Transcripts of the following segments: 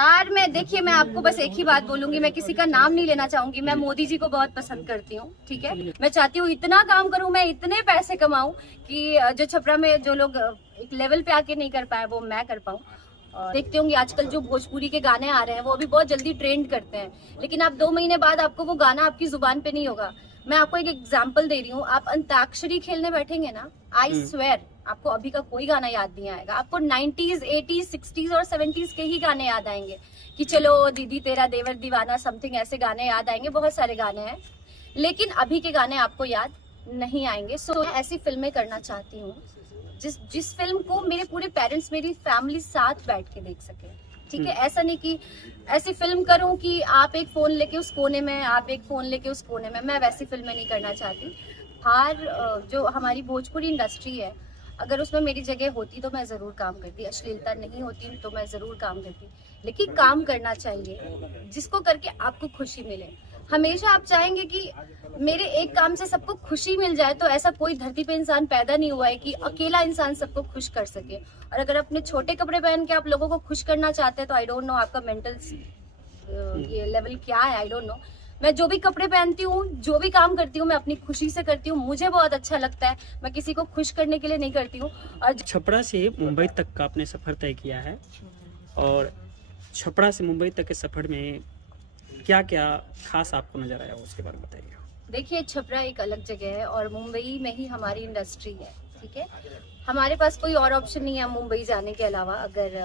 हार में देखिए, मैं आपको बस एक ही बात बोलूंगी, मैं किसी का नाम नहीं लेना चाहूंगी। मैं मोदी जी को बहुत पसंद करती हूँ, ठीक है। मैं चाहती हूँ इतना काम करूँ, मैं इतने पैसे कमाऊं कि जो छपरा में जो लोग एक लेवल पे आके नहीं कर पाए वो मैं कर पाऊँ। देखते होंगे आजकल जो भोजपुरी के गाने आ रहे हैं वो अभी बहुत जल्दी ट्रेंड करते हैं, लेकिन आप 2 महीने बाद आपको वो गाना आपकी जुबान पे नहीं होगा। मैं आपको एक एग्जाम्पल दे रही हूँ, आप अंताक्षरी खेलने बैठेंगे ना, आई स्वेयर आपको अभी का कोई गाना याद नहीं आएगा। आपको 90s, 80s, 60s और 70s के ही गाने याद आएंगे कि चलो दीदी तेरा देवर दीवाना, समथिंग ऐसे गाने याद आएंगे। बहुत सारे गाने हैं, लेकिन अभी के गाने आपको याद नहीं आएंगे। सो मैं ऐसी फिल्में करना चाहती हूँ जिस फिल्म को मेरे पूरे पेरेंट्स, मेरी फैमिली साथ बैठ के देख सके, ठीक है। ऐसा नहीं कि ऐसी फिल्म करूं कि आप एक फोन लेके उस कोने में, आप एक फोन लेके उस कोने में। मैं वैसी फिल्में नहीं करना चाहती। जो हमारी भोजपुरी इंडस्ट्री है, अगर उसमें मेरी जगह होती तो मैं जरूर काम करती। अश्लीलता नहीं होती तो मैं जरूर काम करती, लेकिन काम करना चाहिए जिसको करके आपको खुशी मिले। हमेशा आप चाहेंगे कि मेरे एक काम से सबको खुशी मिल जाए, तो ऐसा कोई धरती पे इंसान पैदा नहीं हुआ है कि अकेला इंसान सबको खुश कर सके। और अगर अपने छोटे कपड़े पहन के आप लोगों को खुश करना चाहते हैं तो आई डोंट नो आपका मेंटल ये लेवल क्या है, आई डोंट नो। मैं जो भी कपड़े पहनती हूँ, जो भी काम करती हूँ, मैं अपनी खुशी से करती हूँ, मुझे बहुत अच्छा लगता है। मैं किसी को खुश करने के लिए नहीं करती हूँ। और छपरा से मुंबई तक का आपने सफ़र तय किया है, और छपरा से मुंबई तक के सफ़र में क्या क्या खास आपको नज़र आया उसके बारे में बताइए। देखिए, छपरा एक अलग जगह है और मुंबई में ही हमारी इंडस्ट्री है, ठीक है। हमारे पास कोई और ऑप्शन नहीं है मुंबई जाने के अलावा। अगर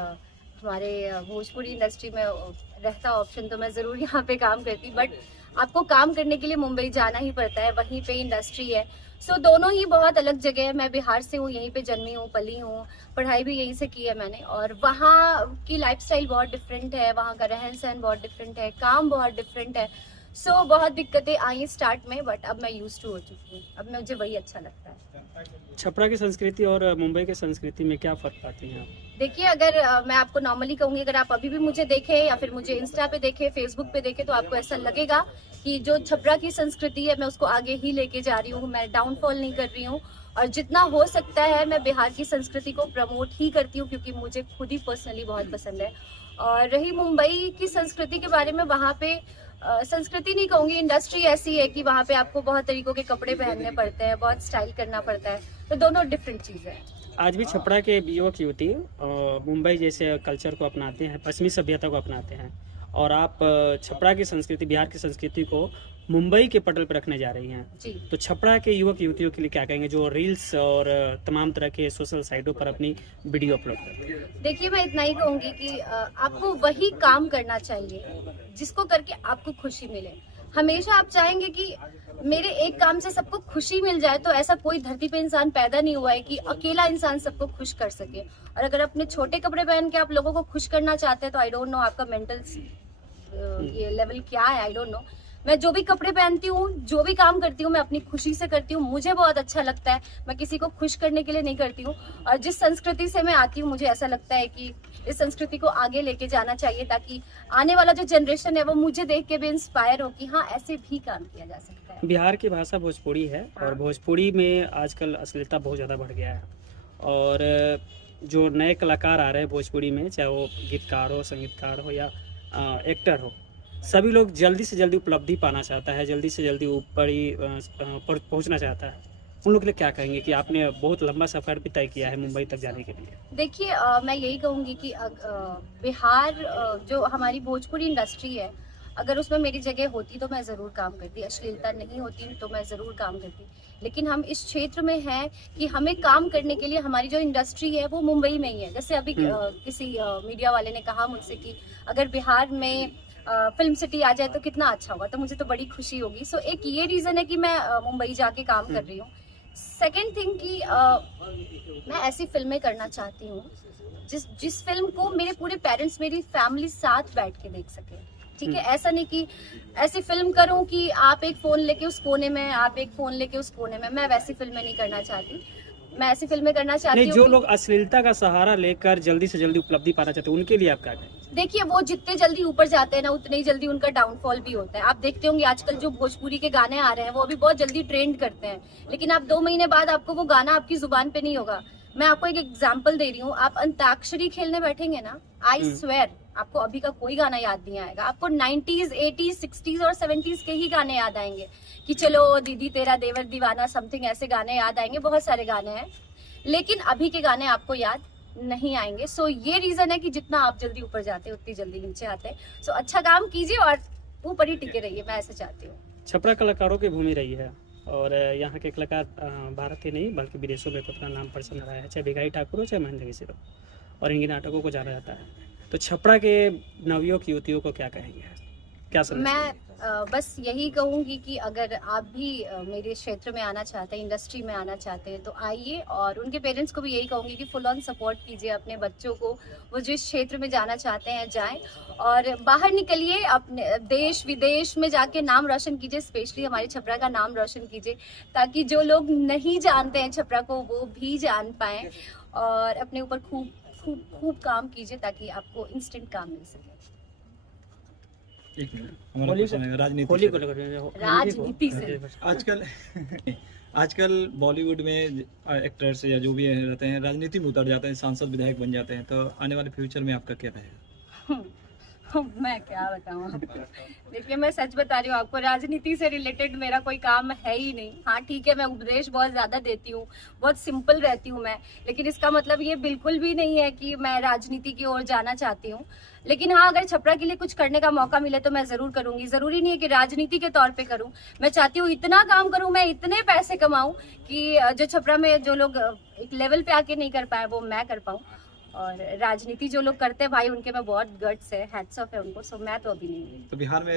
हमारे भोजपुरी इंडस्ट्री में रहता ऑप्शन तो मैं ज़रूर यहाँ पे काम करती, बट आपको काम करने के लिए मुंबई जाना ही पड़ता है, वहीं पे इंडस्ट्री है। सो दोनों ही बहुत अलग जगह है। मैं बिहार से हूँ, यहीं पे जन्मी हूँ, पली हूँ, पढ़ाई भी यहीं से की है मैंने। और वहाँ की लाइफस्टाइल बहुत डिफरेंट है, वहाँ का रहन सहन बहुत डिफरेंट है, काम बहुत डिफरेंट है। सो बहुत दिक्कतें आई स्टार्ट में, बट अब मैं यूज टू हो चुकी हूँ। अब मुझे वही अच्छा लगता है। छपरा की संस्कृति और मुंबई की संस्कृति में क्या फ़र्क पाती हैं आप? देखिए, अगर मैं आपको नॉर्मली कहूँगी, अगर आप अभी भी मुझे देखें या फिर मुझे इंस्टा पे देखें, फेसबुक पे देखें, तो आपको ऐसा लगेगा कि जो छपरा की संस्कृति है मैं उसको आगे ही लेके जा रही हूँ, मैं डाउनफॉल नहीं कर रही हूँ। और जितना हो सकता है मैं बिहार की संस्कृति को प्रमोट ही करती हूँ, क्योंकि मुझे खुद ही पर्सनली बहुत पसंद है। और रही मुंबई की संस्कृति के बारे में, वहाँ पे संस्कृति नहीं कहूँगी, इंडस्ट्री ऐसी है कि वहाँ पे आपको बहुत तरीकों के कपड़े पहनने पड़ते हैं, बहुत स्टाइल करना पड़ता है, तो दोनों डिफरेंट चीज़ें हैं। आज भी छपरा के युवक युवती मुंबई जैसे कल्चर को अपनाते हैं, पश्चिमी सभ्यता को अपनाते हैं, और आप छपरा की संस्कृति, बिहार की संस्कृति को मुंबई के पटल पर रखने जा रही हैं जी। तो छपरा के युवक युवतियों के लिए क्या कहेंगे जो रील्स और तमाम तरह के सोशल साइटों पर अपनी वीडियो अपलोड करते हैं? देखिए, मैं इतना ही कहूँगी कि आपको वही काम करना चाहिए जिसको करके आपको खुशी मिले। हमेशा आप चाहेंगे कि मेरे एक काम से सबको खुशी मिल जाए, तो ऐसा कोई धरती पे इंसान पैदा नहीं हुआ है कि अकेला इंसान सबको खुश कर सके। और अगर अपने छोटे कपड़े पहन के आप लोगों को खुश करना चाहते हैं तो आई डोंट नो आपका मेंटल ये लेवल क्या है, आई डोंट नो। मैं जो भी कपड़े पहनती हूँ, जो भी काम करती हूँ, मैं अपनी खुशी से करती हूँ, मुझे बहुत अच्छा लगता है। मैं किसी को खुश करने के लिए नहीं करती हूँ। और जिस संस्कृति से मैं आती हूँ, मुझे ऐसा लगता है कि इस संस्कृति को आगे लेके जाना चाहिए, ताकि आने वाला जो जनरेशन है वो मुझे देख के भी इंस्पायर हो कि हाँ, ऐसे भी काम किया जा सकता है। बिहार की भाषा भोजपुरी है, और भोजपुरी में आजकल अश्लीलता बहुत ज़्यादा बढ़ गया है, और जो नए कलाकार आ रहे हैं भोजपुरी में, चाहे वो गीतकार हो, संगीतकार हो या एक्टर हो, सभी लोग जल्दी से जल्दी उपलब्धि पाना चाहता है, जल्दी से जल्दी ऊपर ही पर पहुंचना चाहता है। उन लोग के लिए क्या कहेंगे कि आपने बहुत लंबा सफ़र भी तय किया है मुंबई तक जाने के लिए? देखिए, मैं यही कहूँगी कि बिहार जो हमारी भोजपुरी इंडस्ट्री है, अगर उसमें मेरी जगह होती तो मैं ज़रूर काम करती। अश्लीलता नहीं होती तो मैं ज़रूर काम करती, लेकिन हम इस क्षेत्र में हैं कि हमें काम करने के लिए हमारी जो इंडस्ट्री है वो मुंबई में ही है। जैसे अभी किसी मीडिया वाले ने कहा मुझसे कि अगर बिहार में फिल्म सिटी आ जाए तो कितना अच्छा होगा, तो मुझे तो बड़ी खुशी होगी। सो एक ये रीज़न है कि मैं मुंबई जाके काम कर रही हूँ। सेकेंड थिंग कि मैं ऐसी फिल्में करना चाहती हूँ जिस फिल्म को मेरे पूरे पेरेंट्स, मेरी फैमिली साथ बैठ के देख सके, ठीक है। ऐसा नहीं कि ऐसी फिल्म करूं कि आप एक फोन लेके उस कोने में, आप एक फोन लेके उस कोने में। मैं वैसी फिल्में नहीं करना चाहती। मैं ऐसी फिल्में करना चाहती हूँ। जो लोग अश्लीलता का सहारा लेकर जल्दी से जल्दी उपलब्धि पाना चाहते हैं, उनके लिए आप क्या कहें? देखिए, वो जितने जल्दी ऊपर जाते हैं ना, उतने ही जल्दी उनका डाउनफॉल भी होता है। आप देखते होंगे आजकल जो भोजपुरी के गाने आ रहे हैं वो अभी बहुत जल्दी ट्रेंड करते हैं, लेकिन आप 2 महीने बाद आपको वो गाना आपकी जुबान पे नहीं होगा। मैं आपको एक एग्जाम्पल दे रही हूँ, आप अंताक्षरी खेलने बैठेंगे ना, आई स्वेयर आपको अभी का कोई गाना याद नहीं आएगा, आपको 90s, 80s, 60s और 70s के ही गाने याद आएंगे कि चलो दीदी तेरा देवर दीवाना, समथिंग ऐसे गाने याद आएंगे, बहुत सारे गाने हैं, लेकिन अभी के गाने आपको याद नहीं आएंगे। सो ये रीजन है कि जितना आप जल्दी ऊपर जाते हैं उतनी जल्दी नीचे आते हैं। सो अच्छा काम कीजिए और ऊपर ही टिके रहिए, मैं ऐसा चाहती हूँ। छपरा कलाकारों की भूमि रही है और यहाँ के कलाकार भारत ही नहीं बल्कि विदेशों में अपना नाम पसंद रहा है, चाहे भिखारी ठाकुर हो चाहे महेंद्र मिश्र हो, और इनके नाटकों को जाना जाता है। तो छपरा के नवयुवक युवतियों को क्या कहेंगे, क्या समझ? मैं बस यही कहूँगी कि अगर आप भी मेरे क्षेत्र में आना चाहते हैं, इंडस्ट्री में आना चाहते हैं, तो आइए, और उनके पेरेंट्स को भी यही कहूँगी कि फुल ऑन सपोर्ट कीजिए अपने बच्चों को, वो जिस क्षेत्र में जाना चाहते हैं जाएं और बाहर निकलिए, अपने देश विदेश में जाके नाम रोशन कीजिए, स्पेशली हमारे छपरा का नाम रोशन कीजिए, ताकि जो लोग नहीं जानते हैं छपरा को वो भी जान पाएँ, और अपने ऊपर खूब खूब खूब काम कीजिए ताकि आपको इंस्टेंट काम मिल सके। एक मिनट, हमारा क्वेश्चन है राजनीति होली से। को लेकर राजनीति से आजकल आजकल बॉलीवुड में एक्टर्स या जो भी रहते हैं राजनीति में उतर जाते हैं, सांसद विधायक बन जाते हैं, तो आने वाले फ्यूचर में आपका क्या रहेगा? मैं क्या बताऊं आपको। देखिए मैं सच बता रही हूँ आपको, राजनीति से रिलेटेड मेरा कोई काम है ही नहीं। हाँ ठीक है, मैं उपदेश बहुत ज्यादा देती हूँ, बहुत सिंपल रहती हूँ मैं, लेकिन इसका मतलब ये बिल्कुल भी नहीं है कि मैं राजनीति की ओर जाना चाहती हूँ। लेकिन हाँ, अगर छपरा के लिए कुछ करने का मौका मिले तो मैं जरूर करूंगी। जरूरी नहीं है कि राजनीति के तौर पे करूँ, मैं चाहती हूँ इतना काम करूँ, मैं इतने पैसे कमाऊँ कि जो छपरा में जो लोग एक लेवल पे आके नहीं कर पाए वो मैं कर पाऊँ। और राजनीति जो लोग करते हैं भाई, उनके में बहुत गट्स है, हैट्स ऑफ है उनको। सो मैं तो अभी नहीं। तो बिहार में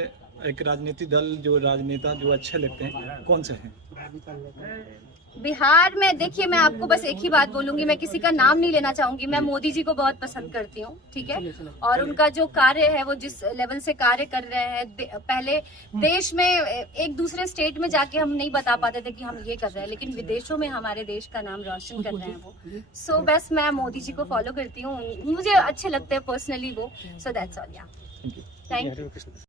एक राजनीति दल जो राजनेता जो अच्छे लगते हैं कौन से हैं? बिहार में देखिए, मैं आपको बस एक ही बात बोलूंगी, मैं किसी का नाम नहीं लेना चाहूंगी, मैं मोदी जी को बहुत पसंद करती हूँ, ठीक है। और उनका जो कार्य है, वो जिस लेवल से कार्य कर रहे हैं, पहले देश में एक दूसरे स्टेट में जाके हम नहीं बता पाते थे कि हम ये कर रहे हैं, लेकिन विदेशों में हमारे देश का नाम रोशन कर रहे हैं वो। सो बस मैं मोदी जी को फॉलो करती हूँ, मुझे अच्छे लगते हैं पर्सनली वो। So that's all. या थैंक यू।